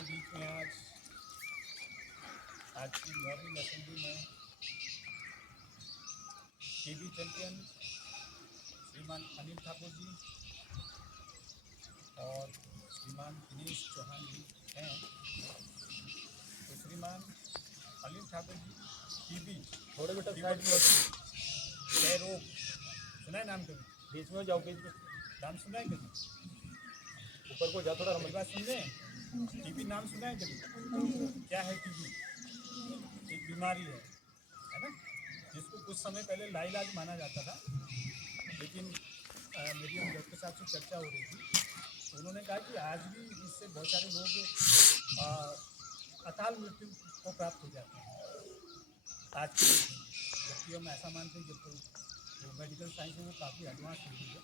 हमारे बीच में आज की मॉर्निंग असेंबली में टीबी चैंपियन श्रीमान अनिल ठाकुर जी और श्रीमान दिनेश चौहान जी हैं। तो श्रीमान अनिल ठाकुर जी टीबी थोड़े बेटा क्षय रोग सुना है नाम कभी? बीच में जाओ, बीच में नाम सुना है कभी? ऊपर को जा थोड़ा। मेरी बात सुन रहे हैं? टीबी नाम सुना है कभी? क्या है टीबी? एक बीमारी है ना, जिसको कुछ समय पहले लाइलाज माना जाता था, लेकिन मेरी हम डॉक्टर साहब से चर्चा हो रही थी तो उन्होंने कहा कि आज भी इससे बहुत सारे लोग अकाल मृत्यु को प्राप्त हो जाते हैं आज के डेट में। जबकि हम ऐसा मानते हैं जब तो मेडिकल साइंस है वो काफ़ी एडवांस हो गई है।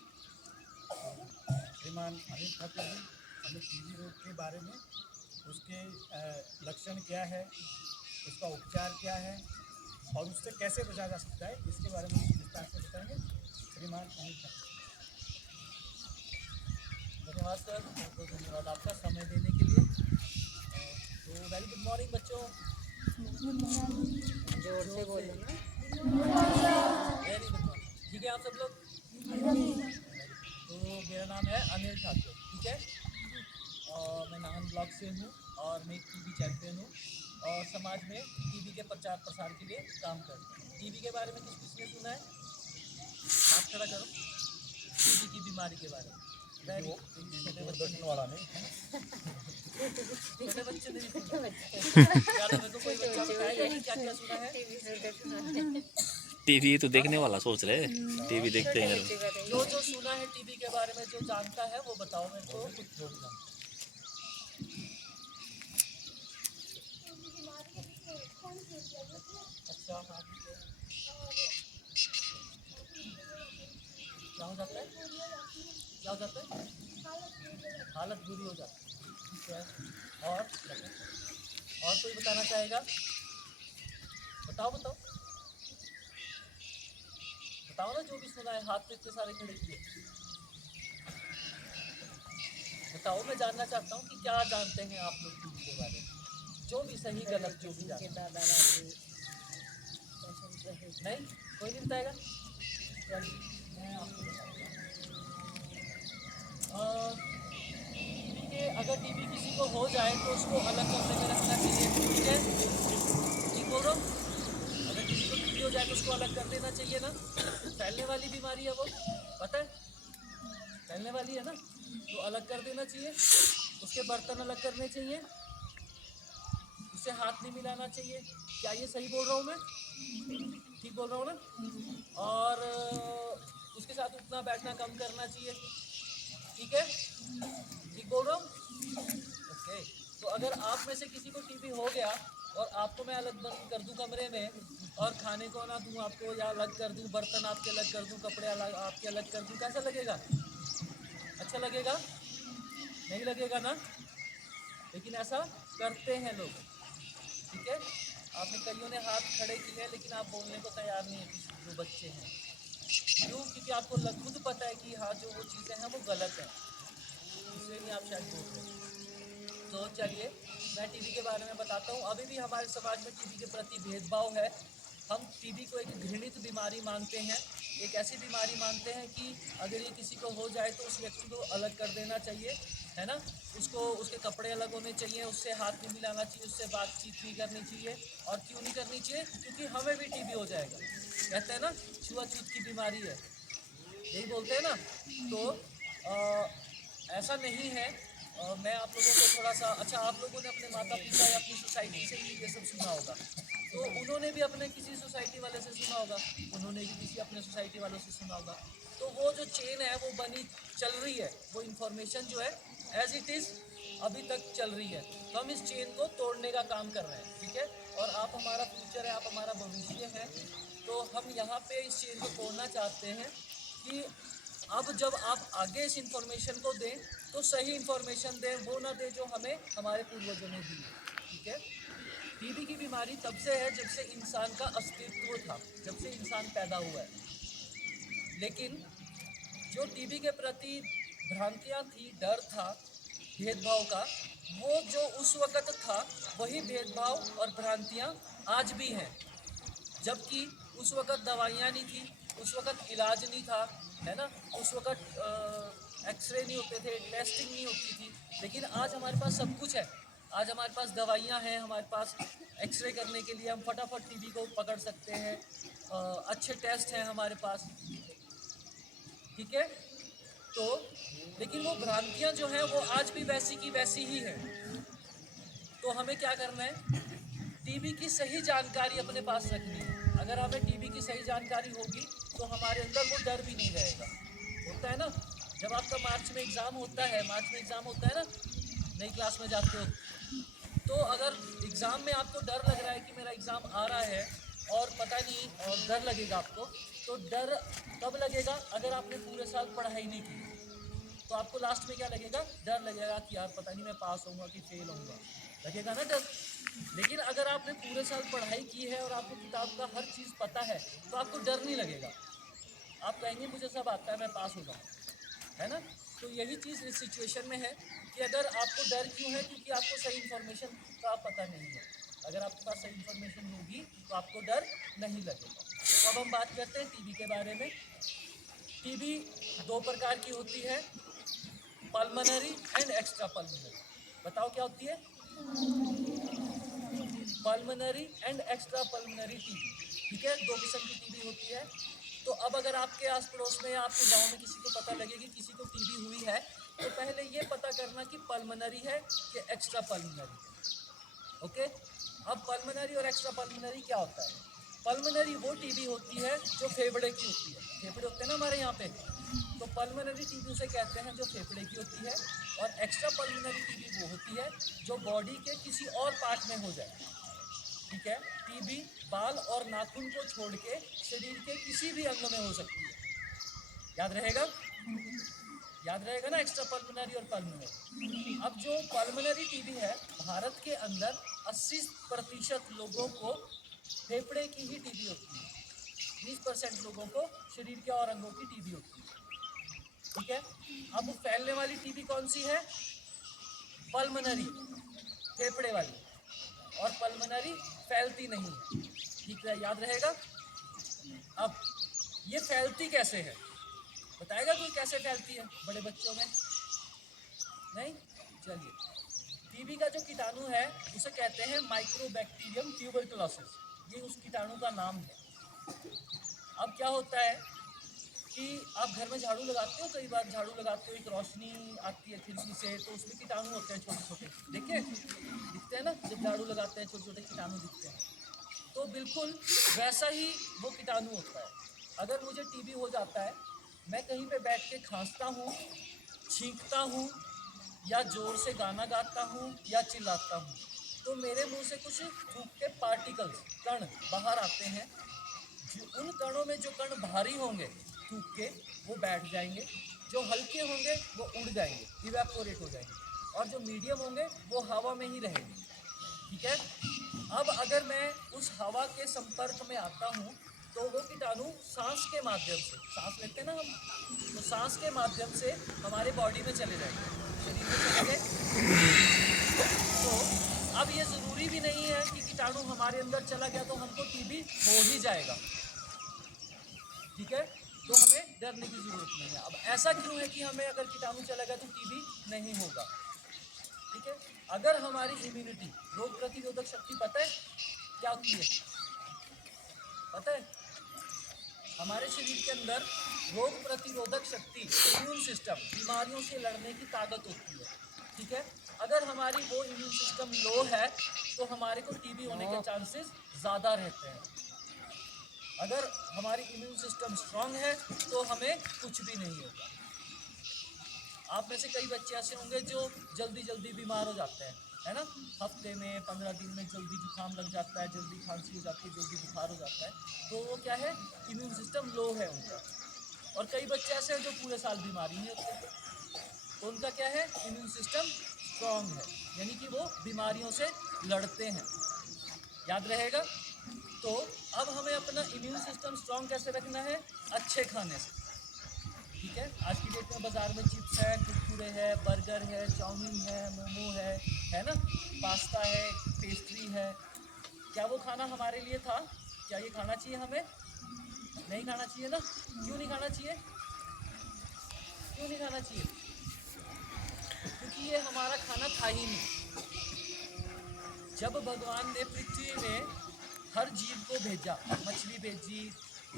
तो श्रीमान अनिल ठाकुर जी हमें टीबी रोग के बारे में, उसके लक्षण क्या है, उसका उपचार क्या है और उससे कैसे बचा जा सकता है, इसके बारे में विस्तार से बताएंगे श्रीमान अनिल ठाकुर। धन्यवाद सर, बहुत बहुत धन्यवाद आपका समय देने के लिए। तो वेरी गुड मॉर्निंग बच्चों। जोर से बोलो ना। Very good morning. ठीक है आप सब लोग? तो मेरा नाम है अनिल ठाकुर, ठीक है। मैं नाहन ब्लॉक से हूँ और मैं एक टीबी चैंपियन हूँ और समाज में टीबी के प्रचार प्रसार के लिए काम करता हूँ। टीबी के बारे में किसने सुना है? हाथ खड़ा करो। टीबी की बीमारी के बारे में छोटे बच्चे वाला नहीं, छोटे बच्चे नहीं सुना। क्या मेरे को कोई बच्चा बताएगा कि क्या क्या सुना है? टीवी तो देखने वाला सोच रहे हैं, टीवी देखते हैं। जो सुना है टीबी के बारे में, जो जानता है वो बताओ मेरे को। अच्छा हाँ ठीक है। क्या हो जाता है? क्या हो जाता है? हालत बुरी हो जाती है, ठीक है। और कोई बताना चाहेगा? बताओ बताओ बताओ ना, जो भी सुना है। हाथ पे इतने सारे खड़े किए, बताओ। मैं जानना चाहता हूँ कि क्या जानते हैं आप लोग टीबी के बारे में, जो भी सही गलत जो भी जानते हैं। नहीं, कोई नहीं बताएगा? चलिए मैं आपको बताऊँगा। टीबी के, अगर टीबी किसी को हो जाए तो उसको अलग कमरे में रखना चाहिए, ठीक है? ठीक बोल रहा हूँ? अगर किसी को टीबी हो जाए तो उसको अलग कर देना चाहिए ना। फैलने वाली बीमारी है वो, पता है? फैलने वाली है ना, तो अलग कर देना चाहिए। उसके बर्तन अलग करने चाहिए, उससे हाथ नहीं मिलाना चाहिए। क्या ये सही बोल रहा हूँ मैं? ठीक बोल रहा हूँ ना? और उसके साथ उठना बैठना कम करना चाहिए, ठीक है? ठीक बोल रहा हूँ? ओके। तो अगर आप में से किसी को टीबी हो गया और आपको मैं अलग बंद कर दूं कमरे में और खाने को ना दूं आपको, या अलग कर दूं, बर्तन आपके अलग कर दूं, कपड़े अलग आपके अलग कर दूं, कैसा लगेगा? अच्छा लगेगा? नहीं लगेगा ना? लेकिन ऐसा करते हैं लोग, ठीक है। आपने कईयों ने हाथ खड़े किए हैं लेकिन आप बोलने को तैयार नहीं है, जो बच्चे हैं। क्यों? क्योंकि आपको खुद पता है कि हाँ जो वो चीज़ें हैं वो गलत है, इसलिए नहीं आप शायद बोल रहे हैं। तो चलिए मैं टीबी के बारे में बताता हूँ। अभी भी हमारे समाज में टीबी के प्रति भेदभाव है। हम टीबी को एक घृणित बीमारी मानते हैं, एक ऐसी बीमारी मानते हैं कि अगर ये किसी को हो जाए तो उस व्यक्ति को अलग कर देना चाहिए, है ना। उसको, उसके कपड़े अलग होने चाहिए, उससे हाथ नहीं मिलाना चाहिए, उससे बातचीत नहीं करनी चाहिए। और क्यों नहीं करनी चाहिए? क्योंकि हमें भी टीबी हो जाएगा। कहते हैं ना, छुआछूत की बीमारी है, यही बोलते हैं ना। तो ऐसा नहीं है। मैं आप लोगों को थोड़ा सा, अच्छा आप लोगों ने अपने माता पिता या अपनी सोसाइटी से ही ये सब सुना होगा, तो उन्होंने भी अपने किसी सोसाइटी वाले से सुना होगा, उन्होंने भी किसी अपने सोसाइटी वालों से सुना होगा। तो वो जो चेन है वो बनी चल रही है, वो इन्फॉर्मेशन जो है एज इट इज़ अभी तक चल रही है। तो हम इस चेन को तोड़ने का काम कर रहे हैं, ठीक है। और आप हमारा फ्यूचर है, आप हमारा भविष्य है। तो हम यहाँ पे इस चेन को तोड़ना चाहते हैं कि अब जब आप आगे इस इंफॉर्मेशन को दें तो सही इंफॉर्मेशन दें, वो ना दें जो हमें हमारे पूर्वजों ने दी, ठीक है। टीबी की बीमारी तब से है जब से इंसान का अस्तित्व था, जब से इंसान पैदा हुआ है। लेकिन जो टीबी के प्रति भ्रांतियां थी, डर था भेदभाव का, वो जो उस वक़्त था वही भेदभाव और भ्रांतियाँ आज भी हैं। जबकि उस वक़्त दवाइयाँ नहीं थी, उस वक़्त इलाज नहीं था, है ना? उस वक़्त एक्सरे नहीं होते थे, टेस्टिंग नहीं होती थी। लेकिन आज हमारे पास सब कुछ है। आज हमारे पास दवाइयाँ हैं, हमारे पास एक्सरे करने के लिए हम फटाफट टीबी को पकड़ सकते हैं। अच्छे टेस्ट हैं हमारे पास, ठीक है? तो लेकिन वो भ्रांतियाँ जो हैं वो आज भी वैसी की वैसी ही हैं। तो हमें क्या करना है? टीबी की सही जानकारी अपने पास रखनी है। अगर हमें टीबी की सही जानकारी होगी तो हमारे अंदर वो डर भी नहीं रहेगा। होता है ना, जब आपका मार्च में एग्ज़ाम होता है ना, नई क्लास में जाते हो, तो अगर एग्ज़ाम में आपको डर लग रहा है कि मेरा एग्ज़ाम आ रहा है और पता नहीं, और डर लगेगा आपको, तो डर कब लगेगा? अगर आपने पूरे साल पढ़ाई नहीं की तो आपको लास्ट में क्या लगेगा? डर लगेगा कि यार पता नहीं मैं पास होऊंगा कि फेल होऊंगा, लगेगा ना डर। लेकिन अगर आपने पूरे साल पढ़ाई की है और आपको किताब का हर चीज़ पता है तो आपको डर नहीं लगेगा। आप कहेंगे मुझे सब आता है, मैं पास हो जाऊँ, है ना? तो यही चीज़ इस सिचुएशन में है कि अगर आपको डर क्यों है? क्योंकि आपको सही इन्फॉर्मेशन का पता नहीं है। अगर आपके पास सही इन्फॉर्मेशन होगी तो आपको डर नहीं लगेगा। तो अब हम बात करते हैं टीबी के बारे में। टीबी 2 प्रकार की होती है, पल्मोनरी एंड एक्स्ट्रा पल्मोनरी। बताओ क्या होती है? Pulmonary and extra pulmonary TB, ठीक है? 2 किस्म की टीबी होती है। तो अब अगर आपके आस पड़ोस में या आपके गांव में किसी को पता लगे कि किसी को टीबी हुई है, तो पहले ये पता करना कि पल्मोनरी है कि एक्स्ट्रा पल्मोनरी है। ओके, अब पल्मोनरी और एक्स्ट्रा पल्मोनरी क्या होता है? पल्मोनरी वो टीबी होती है जो फेफड़े की होती है। फेफड़े होते हैं ना हमारे यहाँ पे, तो पल्मोनरी टीबी उसे कहते हैं जो फेफड़े की होती है। और एक्स्ट्रा पल्मोनरी टीबी वो होती है जो बॉडी के किसी और पार्ट में हो जाए, ठीक है? टीबी बाल और नाखून को छोड़ के शरीर के किसी भी अंग में हो सकती है। याद रहेगा? याद रहेगा ना, एक्स्ट्रा पल्मोनरी और पल्मोनरी। अब जो पल्मोनरी टीबी है, भारत के अंदर 80% लोगों को फेफड़े की ही टीबी होती है, 20% लोगों को शरीर के और अंगों की टीबी होती है, ठीक है? अब फैलने वाली टीबी कौन सी है? पल्मोनरी, फेफड़े वाली। और पल्मोनरी फैलती नहीं है, ठीक है? याद रहेगा? अब ये फैलती कैसे है? बताएगा कोई कैसे फैलती है बड़े बच्चों में? नहीं? चलिए, टीबी का जो कीटाणु है उसे कहते हैं माइक्रोबैक्टीरियम ट्यूबरकुलोसिस। ये उस कीटाणु का नाम है। अब क्या होता है कि आप घर में झाड़ू लगाते हो, कई बार झाड़ू लगाते हो, एक रोशनी आती है खिड़की से, तो उसमें कीटाणु होते हैं छोटे छोटे, देखिए दिखते हैं ना, जब झाड़ू लगाते हैं छोटे छोटे कीटाणु दिखते हैं। तो बिल्कुल वैसा ही वो कीटाणु होता है। अगर मुझे टीबी हो जाता है, मैं कहीं पे बैठ के खांसता हूँ, छींकता हूँ, या ज़ोर से गाना गाता हूँ या चिल्लाता हूँ, तो मेरे मुंह से कुछ थूक के पार्टिकल्स, कण बाहर आते हैं। उन कणों में जो कण भारी होंगे थूक के, वो बैठ जाएंगे। जो हल्के होंगे वो उड़ जाएंगे, इवेपोरेट हो जाएंगे। और जो मीडियम होंगे वो हवा में ही रहेंगे, ठीक है? अब अगर मैं उस हवा के संपर्क में आता हूँ तो वो कीटाणु सांस के माध्यम से, सांस लेते हैं ना हम, तो सांस के माध्यम से हमारे बॉडी में चले जाएंगे, शरीर में चले गए। तो अब ये ज़रूरी भी नहीं है कि कीटाणु हमारे अंदर चला गया तो हमको टीबी हो ही जाएगा, ठीक है? तो हमें डरने की ज़रूरत नहीं है। अब ऐसा क्यों है कि हमें अगर कीटाणु चला गया तो टीबी नहीं होगा, ठीक है? अगर हमारी इम्यूनिटी, रोग प्रतिरोधक शक्ति पता है क्या होती है? पता है? हमारे शरीर के अंदर रोग प्रतिरोधक शक्ति, इम्यून सिस्टम, बीमारियों से लड़ने की ताकत होती है, ठीक है? अगर हमारी वो इम्यून सिस्टम लो है तो हमारे को टीबी होने के चांसेस ज़्यादा रहते हैं। अगर हमारी इम्यून सिस्टम स्ट्रांग है तो हमें कुछ भी नहीं होगा। आप में से कई बच्चे ऐसे होंगे जो जल्दी जल्दी बीमार हो जाते हैं, है ना? हफ्ते में 15 दिन में जल्दी जुकाम लग जाता है, जल्दी खांसी हो जाती है, जल्दी बुखार हो जाता है। तो वो क्या है? इम्यून सिस्टम लो है उनका। और कई बच्चे ऐसे हैं जो पूरे साल बीमार ही नहीं होते, तो उनका क्या है? इम्यून सिस्टम स्ट्रांग है, यानी कि वो बीमारियों से लड़ते हैं। याद रहेगा? तो अब हमें अपना इम्यून सिस्टम स्ट्रांग कैसे रखना है? अच्छे खाने से, ठीक है? आज की डेट में बाज़ार में चिप्स है, कुरकुरे है, बर्गर है, चाउमीन है, मोमो है, है ना, पास्ता है, पेस्ट्री है, क्या वो खाना हमारे लिए था? क्या ये खाना चाहिए हमें? नहीं खाना चाहिए ना। क्यों नहीं खाना चाहिए? क्यों नहीं खाना चाहिए? क्योंकि ये हमारा खाना था ही नहीं। जब भगवान ने पृथ्वी में हर जीव को भेजा, मछली भेजी,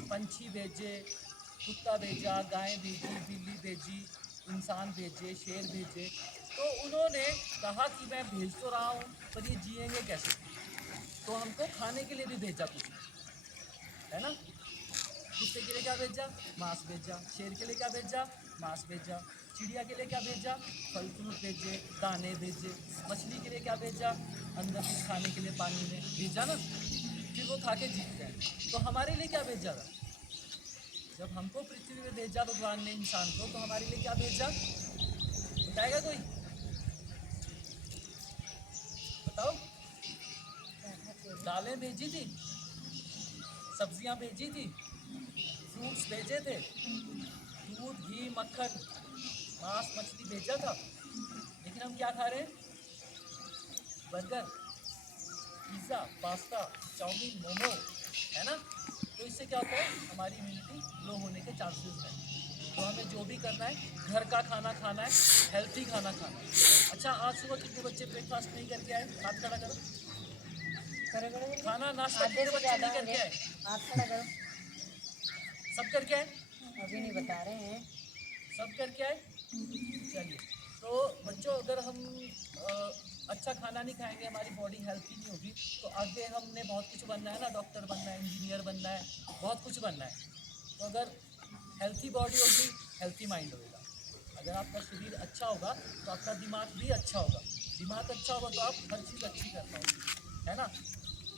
पंछी भेजे, कुत्ता भेजा, गाय भेजी, बिल्ली भेजी, इंसान भेजे, शेर भेजे, तो उन्होंने कहा कि मैं भेज तो रहा हूँ पर ये जिएंगे कैसे? तो हमको खाने के लिए भी भेजा कुछ, है ना। कुत्ते के लिए क्या भेजा? मांस भेजा। शेर के लिए क्या भेजा? मांस भेजा। चिड़िया के लिए क्या भेजा? फल फ्रूट भेजे, दाने भेजे। मछली के लिए क्या भेजा? अंदर कुछ खाने के लिए पानी में भेजा ना, फिर वो खा के जीतते हैं। तो हमारे लिए क्या भेजा था? जब हमको पृथ्वी में भेजा भगवान ने इंसान को, तो हमारे लिए क्या भेजा? बताएगा कोई? बताओ। दालें भेजी थी, सब्जियां भेजी थी, फ्रूट्स भेजे थे, दूध, घी, मक्खन, मांस, मछली भेजा था। लेकिन हम क्या खा रहे हैं? Burger, pizza, pasta, chow mein, momo, है ना। तो इससे क्या होता है? हमारी इम्यूनिटी लो होने के चांसेस हैं। तो हमें जो भी करना है, घर का खाना खाना है, हेल्थी खाना खाना है। अच्छा, आज सुबह कितने बच्चे ब्रेकफास्ट नहीं करके आए? हाथ खड़ा करो। खाना नाश्ता आधे कितने से बच्चे ज़्यादा नहीं करके होंगे। आए? आप खड़ा करो। सब करके आए? अभी नहीं बता रहे हैं। सब करके आए? चलिए, तो बच्चों, अगर हम अच्छा खाना नहीं खाएंगे, हमारी बॉडी हेल्थी नहीं होगी, तो आगे हमने बहुत कुछ बनना है ना, डॉक्टर बनना है, इंजीनियर बनना है, बहुत कुछ बनना है। तो अगर हेल्थी बॉडी होगी, हेल्थी माइंड होगा। अगर आपका शरीर अच्छा होगा तो आपका दिमाग भी अच्छा होगा। दिमाग अच्छा होगा तो आप हर चीज़ अच्छी कर पाओगे, है ना।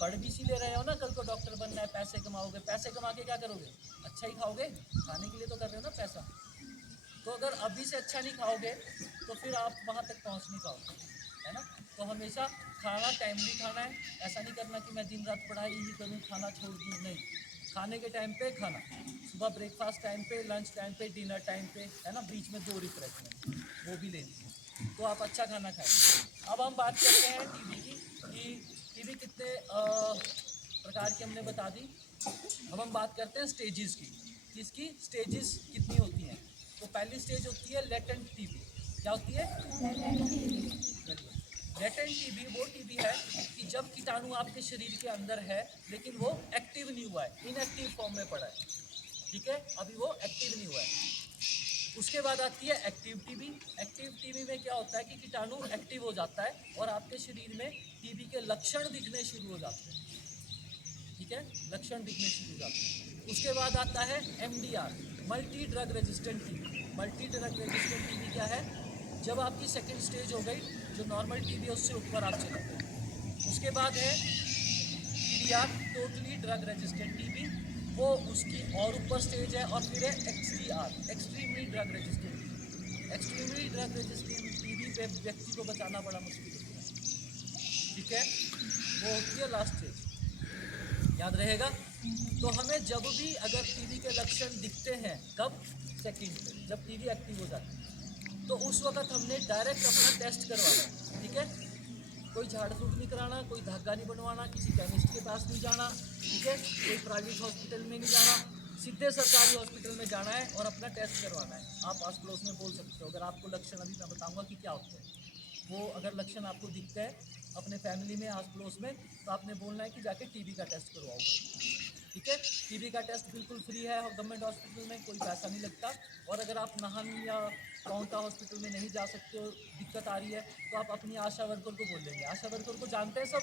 पढ़ भी इसीलिए रहे हो ना, कल को डॉक्टर बनना है, पैसे कमाओगे। पैसे कमा के क्या करोगे? अच्छा ही खाओगे, खाने के लिए तो कर रहे हो ना पैसा। तो अगर अभी से अच्छा नहीं खाओगे तो फिर आप वहाँ तक पहुँच नहीं पाओगे, है ना। तो हमेशा खाना टाइमली खाना है। ऐसा नहीं करना कि मैं दिन रात पढ़ाई ही करूँ, खाना छोड़ दूँ, नहीं। खाने के टाइम पे खाना, सुबह ब्रेकफास्ट टाइम पे, लंच टाइम पे, डिनर टाइम पे, है ना। बीच में 2 रिफ्रेशमेंट वो भी लेनी है, तो आप अच्छा खाना खाएं। अब हम बात करते हैं टीबी की, कि टीबी कितने प्रकार की हमने बता दी। अब हम बात करते हैं स्टेजेस की, कि इसकी स्टेजेस कितनी होती हैं। तो पहली स्टेज होती है लेटेंट टीबी। क्या होती है? लेटेंट टीबी वो टीबी है कि जब कीटाणु आपके शरीर के अंदर है लेकिन वो एक्टिव नहीं हुआ है, इनएक्टिव फॉर्म में पड़ा है, ठीक है, अभी वो एक्टिव नहीं हुआ है। उसके बाद आती है एक्टिव टीबी। एक्टिव टीबी में क्या होता है कि कीटाणु एक्टिव हो जाता है और आपके शरीर में टीबी के लक्षण दिखने शुरू हो जाते हैं, ठीक है, लक्षण दिखने शुरू हो जाते हैं। उसके बाद आता है MDR, multi drug resistant TB. Multi drug resistant TB क्या है? जब आपकी सेकेंड स्टेज हो गई, जो नॉर्मल टीबी है उससे ऊपर आप चले गए। उसके बाद है TDR, totally drug resistant TB, वो उसकी और ऊपर स्टेज है। और फिर है XDR, extremely drug resistant TB. Extremely drug resistant TB पे व्यक्ति को बचाना बड़ा मुश्किल होता है, ठीक है, वो होती है लास्ट स्टेज, याद रहेगा। तो हमें जब भी अगर टीबी के लक्षण दिखते हैं, कब? सेकंड पे, जब टीबी एक्टिव हो जाती है, तो उस वक्त हमने डायरेक्ट अपना टेस्ट करवाना है, ठीक है। कोई झाड़ फूक नहीं कराना, कोई धागा नहीं बनवाना, किसी केमिस्ट के पास नहीं जाना, ठीक है, कोई प्राइवेट हॉस्पिटल में नहीं जाना, सीधे सरकारी हॉस्पिटल में जाना है और अपना टेस्ट करवाना है। आप आस पड़ोस में बोल सकते हो, अगर आपको लक्षण, अभी मैं बताऊंगा कि क्या होते हैं, वो अगर लक्षण आपको दिखते हैं अपने फैमिली में, आस पड़ोस में, तो आपने बोलना है कि जाके टीबी का टेस्ट करवाओ भाई, ठीक है। टीबी का टेस्ट बिल्कुल फ्री है गवर्नमेंट हॉस्पिटल में, कोई पैसा नहीं लगता। और अगर आप नाहन या पाउंटा हॉस्पिटल में नहीं जा सकते हो, दिक्कत आ रही है, तो आप अपनी आशा वर्कर को बोल देंगे। आशा वर्कर को जानते हैं सब,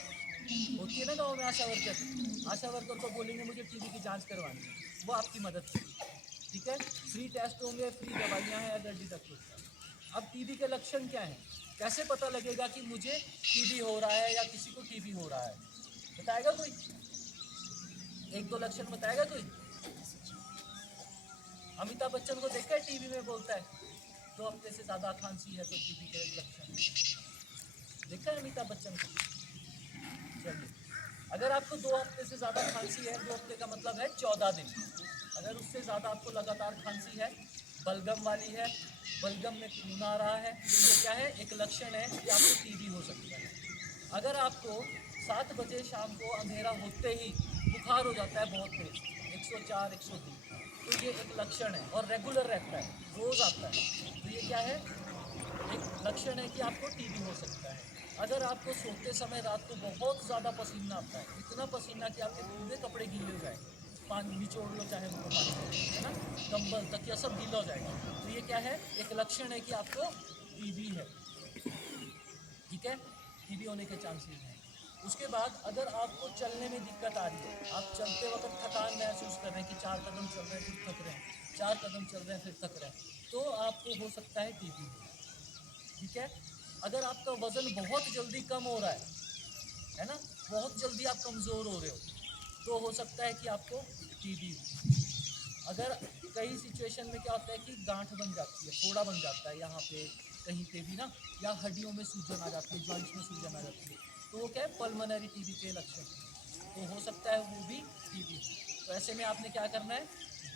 होती है ना गाँव में आशा वर्कर। आशा वर्कर को बोलेंगे मुझे टीबी की जाँच करवानी है, वो आपकी मदद करेगी, ठीक है। फ्री टेस्ट होंगे, फ्री दवाइयाँ हैं अगर डिटेक्ट होता है। अब टीबी के लक्षण क्या हैं? कैसे पता लगेगा कि मुझे टीबी हो रहा है या किसी को टीबी हो रहा है? बताएगा कोई? एक दो लक्षण बताएगा कोई? अमिताभ बच्चन को देखा है टीवी में बोलता है 2 हफ्ते से ज़्यादा खांसी है तो टीबी के लक्षण देखा है अमिताभ बच्चन को? चलिए, अगर आपको 2 हफ्ते से ज़्यादा खांसी है, 2 हफ्ते का मतलब है 14 दिन, अगर उससे ज़्यादा आपको लगातार खांसी है, बलगम वाली है, बलगम में खून आ रहा है, तो ये क्या है? एक लक्षण है कि आपको टीबी हो सकता है। अगर आपको 7 बजे शाम को अंधेरा होते ही बुखार हो जाता है बहुत तेज 104 103, तो ये एक लक्षण है और रेगुलर रहता है, रोज़ आता है, तो ये क्या है, एक लक्षण है कि आपको टीबी हो सकता है। अगर आपको सोते समय रात को बहुत ज़्यादा पसीना आता है, इतना पसीना कि आपके पूरे कपड़े गीले हो जाएंगे, पानी निचोड़ लो चाहे उनको पानी में, है ना, कंबल तकिया सब गीला हो जाएगा, तो ये क्या है, एक लक्षण है कि आपको टीबी है। ठीक है, टीबी होने के चांसेस हैं। उसके बाद अगर आपको चलने में दिक्कत आ रही है, आप चलते वक्त थकान महसूस कर रहे हैं कि 4 कदम चल रहे हैं फिर थक रहे हैं, 4 कदम चल रहे हैं फिर थक रहे हैं, तो आपको हो सकता है टीबी। ठीक है, अगर आपका वज़न बहुत जल्दी कम हो रहा है ना, बहुत जल्दी आप कमज़ोर हो रहे हो, तो हो सकता है कि आपको टीबी हो। अगर कई सिचुएशन में क्या होता है कि गांठ बन जाती है, फोड़ा बन जाता है यहाँ पे कहीं पे भी ना, या हड्डियों में सूजन आ जाती है, जॉइंट्स में सूजन आ जाती है, तो वो क्या है, पल्मोनरी टीबी के लक्षण, तो हो सकता है वो भी टीबी। तो ऐसे में आपने क्या करना है,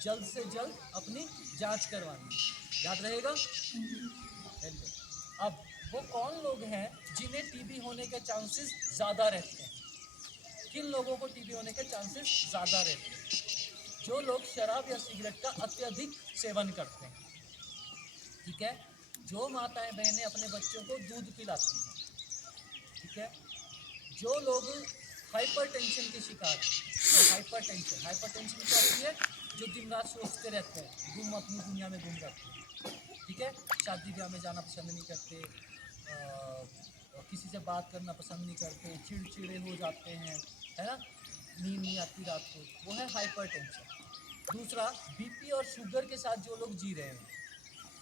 जल्द से जल्द अपनी जांच करवानी है, याद रहेगा। हेलो, अब वो कौन लोग हैं जिन्हें टीबी होने के चांसेस ज़्यादा रहते हैं, किन लोगों को टीबी होने के चांसेस ज़्यादा रहते हैं, जो लोग शराब या सिगरेट का अत्यधिक सेवन करते हैं। ठीक है, जो माताएं बहनें अपने बच्चों को दूध पिलाती हैं। ठीक है, जो लोग हाइपरटेंशन के शिकार हैं, हाइपरटेंशन क्या होती है, जो दिन रात सोचते रहते हैं, गुम अपनी दुनिया में गुम रहते हैं। ठीक है, शादी ब्याह में जाना पसंद नहीं करते, किसी से बात करना पसंद नहीं करते, चिड़चिड़े हो जाते हैं, है ना, नींद नहीं आती रात को, वो है हाइपरटेंशन। दूसरा, बीपी और शुगर के साथ जो लोग जी रहे हैं,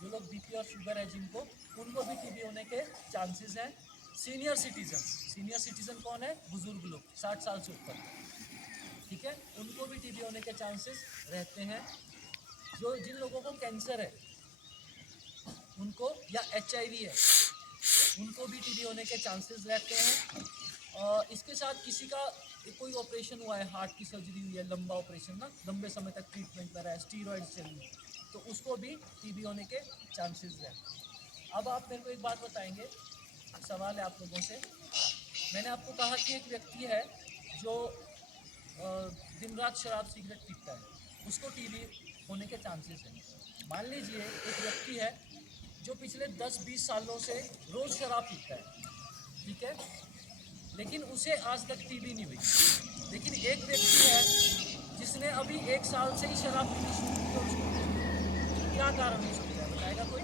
जो लोग बीपी और शुगर है जिनको, उनको भी टीबी होने के चांसेस हैं। सीनियर सिटीजन कौन है, बुजुर्ग लोग 60 साल से ऊपर, ठीक है, उनको भी टीबी होने के चांसेस रहते हैं। जिन लोगों को कैंसर है उनको, या HIV है, उनको भी टीबी होने के चांसेस रहते हैं। और इसके साथ किसी का कोई ऑपरेशन हुआ है, हार्ट की सर्जरी हुई है, लंबा ऑपरेशन ना, लंबे समय तक ट्रीटमेंट कर रहा है, स्टीरॉइड्स चलिए, तो उसको भी टीबी होने के चांसेस हैं। अब आप मेरे को एक बात बताएंगे, सवाल है आप लोगों से, मैंने आपको कहा कि एक व्यक्ति है जो दिन रात शराब सिगरेट पीता है, उसको टीबी होने के चांसेस हैं। मान लीजिए एक व्यक्ति है जो पिछले 10-20 सालों से रोज़ शराब पीता है, ठीक है, लेकिन उसे आज तक टीबी नहीं हुई। लेकिन एक व्यक्ति है जिसने अभी 1 साल से ही शराब पीनी शुरू की और उसको टीबी हुई। क्या कारण हो सकता है, बताएगा कोई,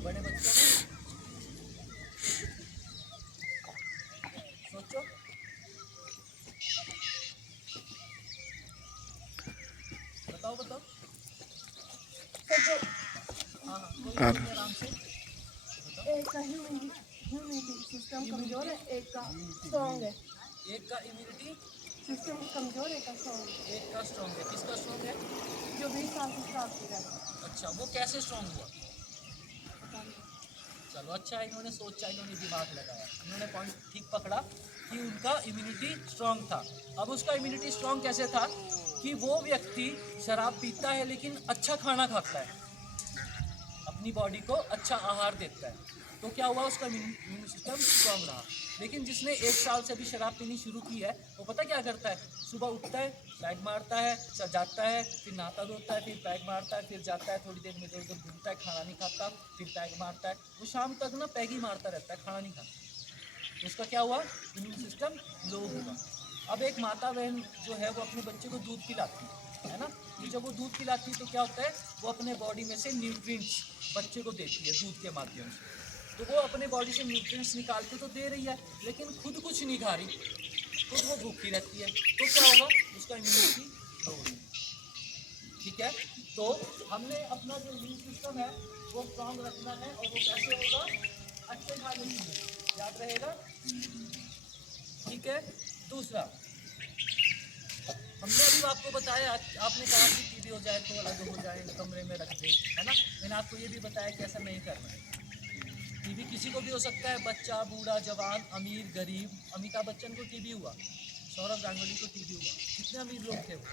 बड़े बच्चों में सोचो, बताओ। हाँ, कोई आराम से बताओ। एक का ह्यूमिनिटी सिस्टम कमजोर है, एक का स्ट्रॉन्ग है। एक का इम्यूनिटी सिस्टम कमजोर है, एक का स्ट्रॉन्ग है। एक का स्ट्रॉन्ग है, किसका स्ट्रॉन्ग है, जो 20 साल से शराब पी रहा है। अच्छा, वो कैसे स्ट्रॉन्ग हुआ, चलो अच्छा है, इन्होंने सोचा, इन्होंने दिमाग लगाया, इन्होंने पॉइंट ठीक पकड़ा कि उनका इम्यूनिटी स्ट्रॉन्ग था। अब उसका इम्यूनिटी स्ट्रॉन्ग कैसे था कि वो व्यक्ति शराब पीता है लेकिन अच्छा खाना खाता है, अपनी बॉडी को अच्छा आहार देता है, तो क्या हुआ, उसका इम्यून सिस्टम स्ट्रॉन्ग रहा। लेकिन जिसने 1 साल से भी शराब पीनी शुरू की है, वो पता क्या करता है, सुबह उठता है, पैग मारता है, जाता है, फिर नहाता धोता है, फिर पैग मारता है, फिर जाता है, थोड़ी देर में इधर उधर घूमता है, खाना नहीं खाता, फिर पैग मारता है, वो शाम तक ना पैग ही मारता रहता है, खाना नहीं खाता, तो उसका क्या हुआ, इम्यून सिस्टम लो हुआ। अब एक माता बहन जो है वो अपने बच्चे को दूध पिलाती है ना, तो जब वो दूध पिलाती है तो क्या होता है, वो अपने बॉडी में से न्यूट्रिएंट्स बच्चे को देती है दूध के माध्यम से, तो वो अपने बॉडी से न्यूट्रिएंट्स निकाल के तो दे रही है, लेकिन खुद कुछ नहीं खा रही, खुद वो भूखी रहती है, तो क्या होगा, उसका इम्यूनिटी लो होगी। ठीक है, तो हमने अपना जो इम्यून सिस्टम है वो स्ट्रॉन्ग रखना है, और वो कैसे होगा, अच्छे खाने से, याद रहेगा। ठीक है, दूसरा, हमने अभी आपको बताया, आपने कहा कि टीबी हो जाए तो अलग हो जाए, कमरे में रख दे, है ना, मैंने आपको ये भी बताया कि ऐसा नहीं करना है। टीबी किसी को भी हो सकता है, बच्चा, बूढ़ा, जवान, अमीर, गरीब। अमिताभ बच्चन को टीबी हुआ, सौरभ गांगुली को टीबी हुआ, कितने अमीर लोग थे वो,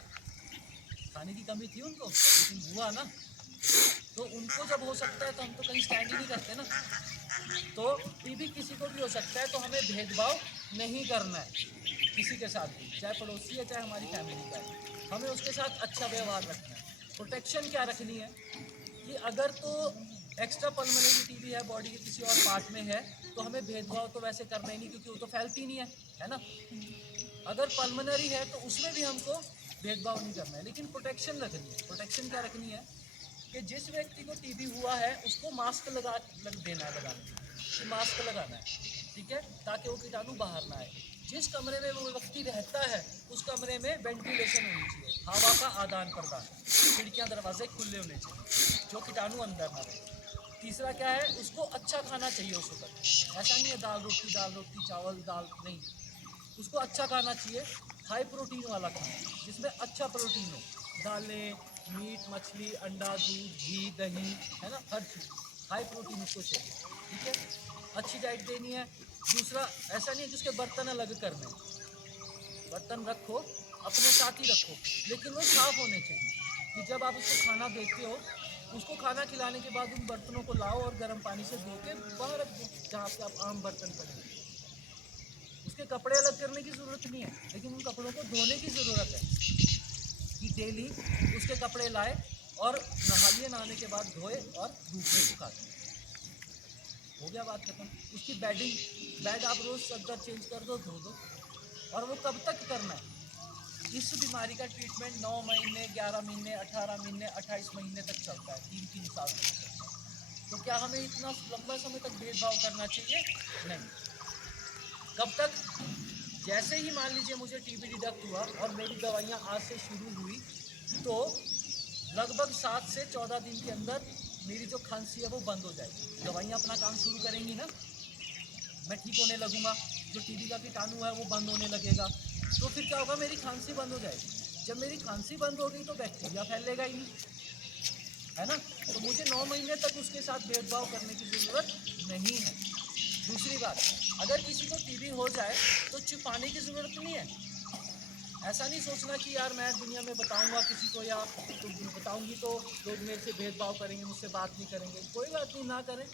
खाने की कमी थी उनको, लेकिन हुआ ना, तो उनको जब हो सकता है तो हम तो कहीं स्टैंड ही नहीं करते ना, तो टीबी किसी को भी हो सकता है, तो हमें भेदभाव नहीं करना है किसी के साथ भी, चाहे पड़ोसी है चाहे हमारी फैमिली का है, हमें उसके साथ अच्छा व्यवहार रखना है। प्रोटेक्शन क्या रखनी है कि अगर तो एक्स्ट्रा पल्मोनरी टीबी है, बॉडी के किसी और पार्ट में है, तो हमें भेदभाव तो वैसे करना ही नहीं, क्योंकि वो तो फैलती नहीं है ना। अगर पल्मोनरी है तो उसमें भी हमको भेदभाव नहीं करना है, लेकिन प्रोटेक्शन रखनी है। प्रोटेक्शन क्या रखनी है कि जिस व्यक्ति को टीबी हुआ है उसको मास्क देना है, कि मास्क लगाना है, ठीक है, ताकि वो कीटाणु बाहर ना आए। जिस कमरे में वो व्यक्ति रहता है उस कमरे में वेंटिलेशन होनी चाहिए, हवा का आदान प्रदान, खिड़कियां दरवाजे खुले होने चाहिए, जो कीटाणु अंदर ना रहे। तीसरा क्या है, उसको अच्छा खाना चाहिए उस वक्त। ऐसा नहीं है दाल रोटी चावल दाल, नहीं, उसको अच्छा खाना चाहिए, हाई प्रोटीन वाला खाना जिसमें अच्छा प्रोटीन हो, दालें, मीट, मछली, अंडा, दूध, घी, दही, है ना, हर चीज़ हाई प्रोटीन उसको चाहिए, ठीक है। अच्छी डाइट देनी है। दूसरा, ऐसा नहीं है जिसके बर्तन अलग करने, बर्तन रखो अपने साथ ही रखो, लेकिन वो साफ़ होने चाहिए, कि जब आप उसको खाना देते हो, उसको खाना खिलाने के बाद उन बर्तनों को लाओ और गर्म पानी से धो के बाहर रख दो, जहाँ पे आप आम बर्तन पड़े। उसके कपड़े अलग करने की ज़रूरत नहीं है, लेकिन उन कपड़ों को धोने की ज़रूरत है, कि डेली उसके कपड़े लाए और नहाने के बाद धोए और धूप में सुखा दें। हो गया बात खत्म। उसकी बेड आप रोज़ चादर चेंज कर दो, धो दो। और वो कब तक करना है? इस बीमारी का ट्रीटमेंट 9 महीने, 11 महीने, 18 महीने, 28 महीने तक चलता है, 3-3 साल तक चलता है। तो क्या हमें इतना लंबा समय तक भेदभाव करना चाहिए? नहीं। कब तक? जैसे ही मान लीजिए मुझे टीबी डिटेक्ट हुआ और मेरी दवाइयाँ आज से शुरू हुई, तो लगभग 7 से 14 दिन के अंदर मेरी जो खांसी है वो बंद हो जाएगी। दवाइयाँ अपना काम शुरू करेंगी ना, मैं ठीक होने लगूंगा, जो टीबी का कीटाणु है वो बंद होने लगेगा, तो फिर क्या होगा, मेरी खांसी बंद हो जाएगी। जब मेरी खांसी बंद हो गई तो बैक्टीरिया फैलेगा ही नहीं, है ना। तो मुझे 9 महीने तक उसके साथ भेदभाव करने की ज़रूरत नहीं है। दूसरी बात, अगर किसी को टीबी हो जाए तो छुपाने की ज़रूरत नहीं है। ऐसा नहीं सोचना कि यार मैं दुनिया में बताऊंगा किसी को, या तो बताऊंगी तो लोग मेरे से भेदभाव करेंगे, मुझसे बात नहीं करेंगे। कोई बात नहीं, ना करें,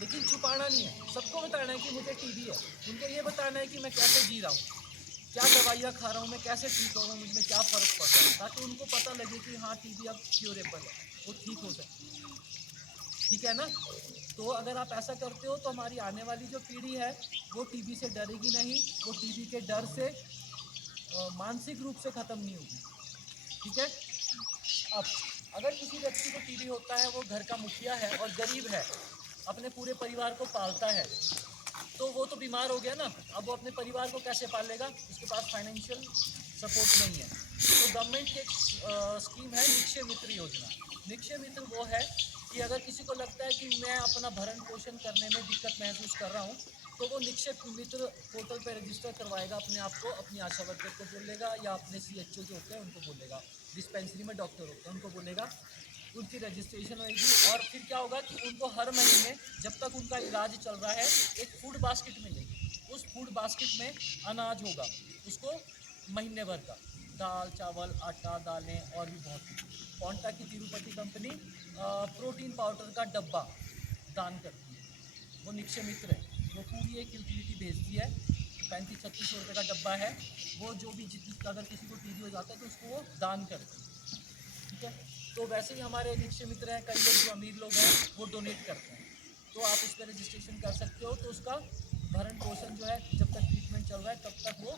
लेकिन छुपाना नहीं है। सबको बताना है कि मुझे टीबी है, उनको ये बताना है कि मैं कैसे जी रहा हूँ, क्या दवाइयाँ खा रहा हूँ, मैं कैसे ठीक हो रहा हूँ, मुझमें क्या फ़र्क पड़ रहा है, ताकि उनको पता लगे कि हाँ टीबी अब क्योरेबल है, वो ठीक हो सकती है, ठीक है ना। तो अगर आप ऐसा करते हो तो हमारी आने वाली जो पीढ़ी है वो टीबी से डरेगी नहीं, वो टीबी के डर से मानसिक रूप से ख़त्म नहीं होगी, ठीक है। अब अगर किसी व्यक्ति को टीबी होता है, वो घर का मुखिया है और गरीब है, अपने पूरे परिवार को पालता है, तो वो तो बीमार हो गया ना। अब वो अपने परिवार को कैसे पालेगा? उसके पास फाइनेंशियल सपोर्ट नहीं है। तो गवर्नमेंट की एक स्कीम है निक्षय मित्र योजना। निक्षय मित्र वो है कि अगर किसी को लगता है कि मैं अपना भरण पोषण करने में दिक्कत महसूस कर रहा हूँ, तो वो निक्षय मित्र पोर्टल पर रजिस्टर करवाएगा अपने आप को, अपनी आशा वर्कर को बोलेगा या अपने CHO जो होते हैं उनको बोलेगा, डिस्पेंसरी में डॉक्टर होते हैं उनको बोलेगा, उनकी रजिस्ट्रेशन होगी। और फिर क्या होगा कि उनको हर महीने जब तक उनका इलाज चल रहा है एक फूड बास्केट मिलेगी। उस फूड बास्केट में अनाज होगा, उसको महीने भर का, दाल, चावल, आटा, दालें और भी बहुत कुछ। पॉन्टा की तिरुपति कंपनी प्रोटीन पाउडर का डब्बा दान करती है, वो निक्षय मित्र है, वो पूरी एक यूटिलिटी भेजती है। 35-36 रुपये का डब्बा है वो, जो भी जितनी अगर किसी को टीबी हो जाता है तो उसको वो दान करती है, ठीक है। तो वैसे ही हमारे निक्षय मित्र हैं, कई लोग जो अमीर लोग हैं वो डोनेट करते हैं, तो आप उस पर रजिस्ट्रेशन कर सकते हो। तो उसका भरण पोषण जो है जब तक ट्रीटमेंट चल रहा है तब तक वो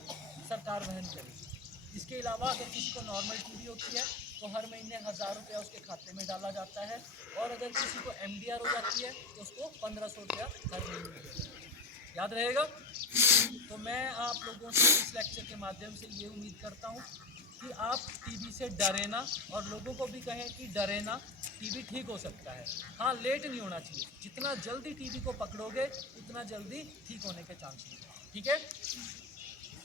सरकार वहन करेगी। इसके अलावा अगर किसी को नॉर्मल टीबी होती है तो हर महीने 1000 रुपया उसके खाते में डाला जाता है, और अगर किसी को MDR हो जाती है तो उसको 1500 रुपया हर महीने दिया जाता है। याद रहेगा। तो मैं आप लोगों से इस लेक्चर के माध्यम से ये उम्मीद करता हूँ कि आप टीबी से डरे ना, और लोगों को भी कहें कि डरे ना, टीबी ठीक हो सकता है। हाँ, लेट नहीं होना चाहिए, जितना जल्दी टीबी को पकड़ोगे उतना जल्दी ठीक होने के चांस हैं, ठीक है।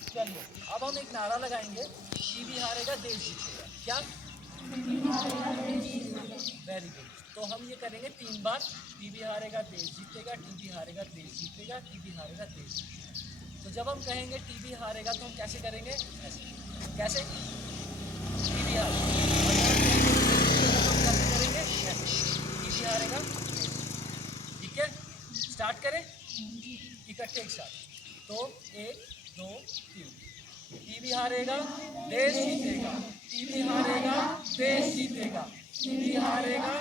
चलिए अब हम एक नारा लगाएंगे, टीबी हारेगा देश जीतेगा। क्या? Very good. तो हम ये करेंगे 3 बार, टीबी हारेगा देश जीतेगा, टीबी हारेगा देश जीतेगा, टीबी हारेगा देश जीतेगा। तो जब हम कहेंगे टीबी हारेगा तो हम कैसे करेंगे? ऐसे। कैसे? टीबी हारेगा, हम कैसे करेंगे? ऐसे। टीबी हारेगा, ठीक है। स्टार्ट करें इकट्ठे एक साथ। तो 1 2 3। टीवी हारेगा देश जीतेगा, टीवी हारेगा देश जीतेगा, टीवी हारेगा